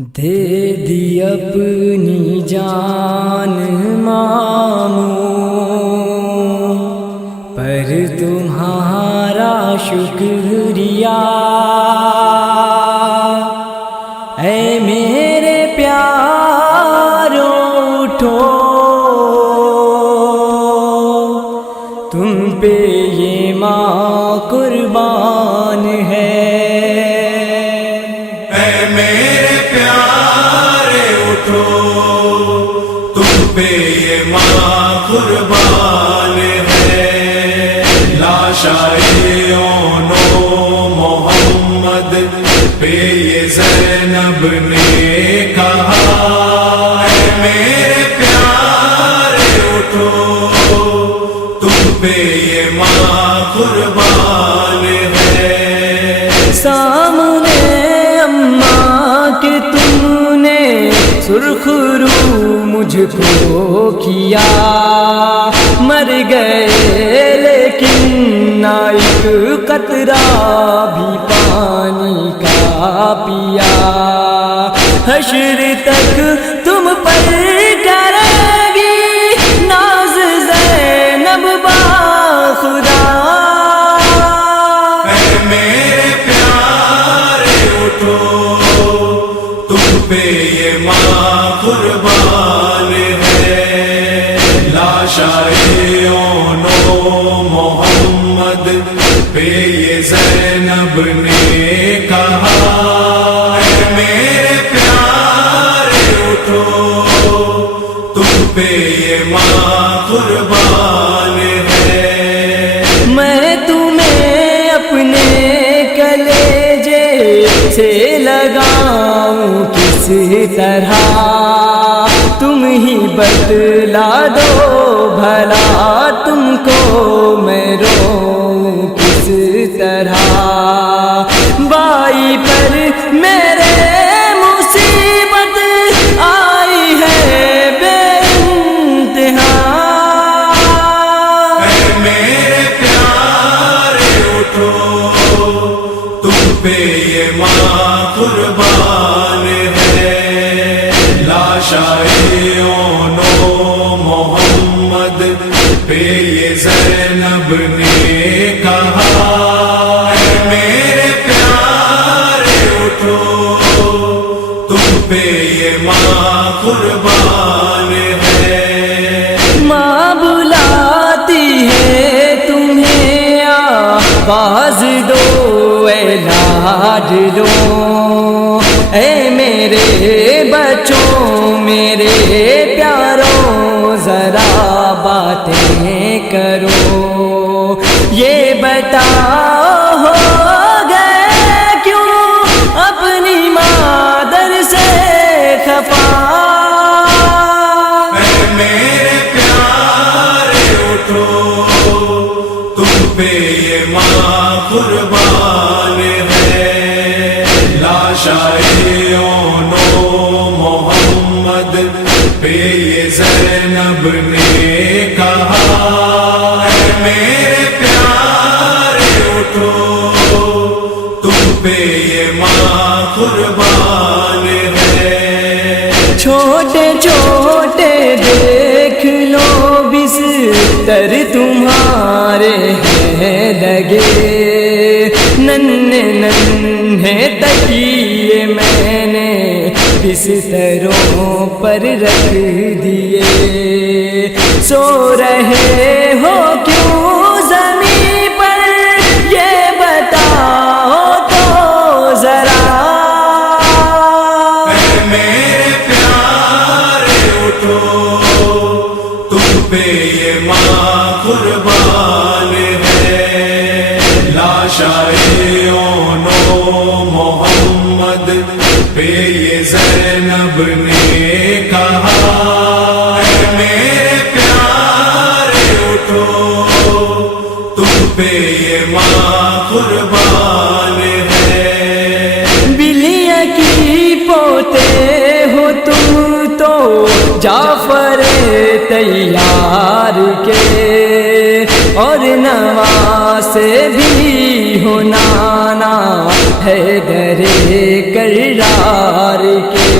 دے دی اپنی جان ماموں پر تمہارا شکریہ، اے میرے پیارو اٹھو، تم پہ یہ ماں قربان ہے۔ اے میرے پیارے اٹھو، تم پہ یہ ماں قربان ہے۔ لاشائیوں نو محمد پہ یہ زینب نے کہا، اے میرے پیارے اٹھو، تم پہ یہ ماں قربان ہے۔ سامنے اماں کے تم نے سرخ رو مجھ کو کیا، مر گئے لیکن نہ ایک قطرہ بھی پانی کا پیا۔ حشر تک تم پر کرے گی ناز زینب با خدا۔ اے میرے پیارے اٹھو، تم پہ یہ ماں قربان ہے۔ لاشائیوں نو محمد پہ یہ زینب نے کہا، اے میرے پیارے اٹھو، تم پہ یہ ماں قربان ہے۔ میں تمہیں اپنے کلیجے سے لگاؤں کس طرح، تم ہی بتلا دو بھلا تم کو میں روؤں کس طرح۔ بائی پر میرے مصیبت آئی ہے بے انتہا۔ اے میرے پیارے اٹھو، تم پہ یہ ماں قربان ہے۔ لاشائیوں نو محمد پہ یہ زینب نے کہا، اے میرے پیارے اٹھو، تم پہ یہ ماں قربان ہے۔ ماں بلاتی ہے تمہیں، آواز دو اے لاڈلو، اے میرے بچوں میرے پیاروں ذرا باتیں کرو۔ یہ بتاؤ ہو گئے کیوں اپنی مادر سے خفا؟ اے میرے پیارے اٹھو، تم پہ یہ ماں قربان ہے۔ لاشائیوں نو محمد پہ یہ زینب نے کہا، اے میرے پیارے اٹھو، تم پہ یہ ماں قربان ہے۔ چھوٹے چھوٹے دیکھ لو بستر تمہارے ہیں لگے، ننھے ننھے تکیے میں نے بستروں پر رکھ دیے۔ سو رہے ہو کیوں زمین پر یہ بتاؤ تو ذرا۔ اے میرے پیارے اٹھو، تم پہ یہ ماں قربان ہے۔ لاشائیوں نو محمد پہ یہ زینب نے کہا، اے میرے پیارے اٹھو، تم پہ یہ ماں قربان ہے۔ بلیاں کی پوتے ہو تم تو جعفر تیار کے، اور نواسے بھی ہو نانا حیدر کرار کے۔